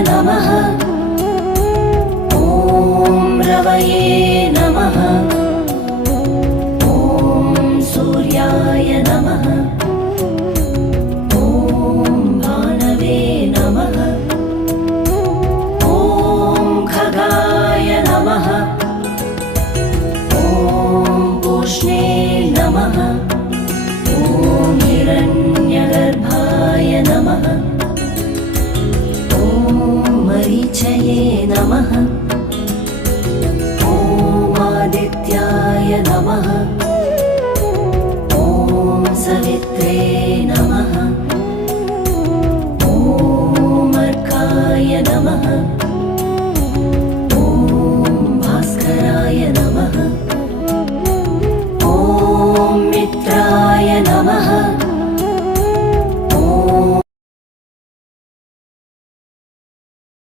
नमः। ॐ रवये नमः। ॐ सूर्याय नमः। ॐ भानवे नमः। ॐ खगाय नमः। ॐ पूष्णे नमः। ॐ हिरण्यगर्भाय नमः। ॐ मरीचये नमः। ॐ आदित्याय नमः। ॐ सवित्रे नमः।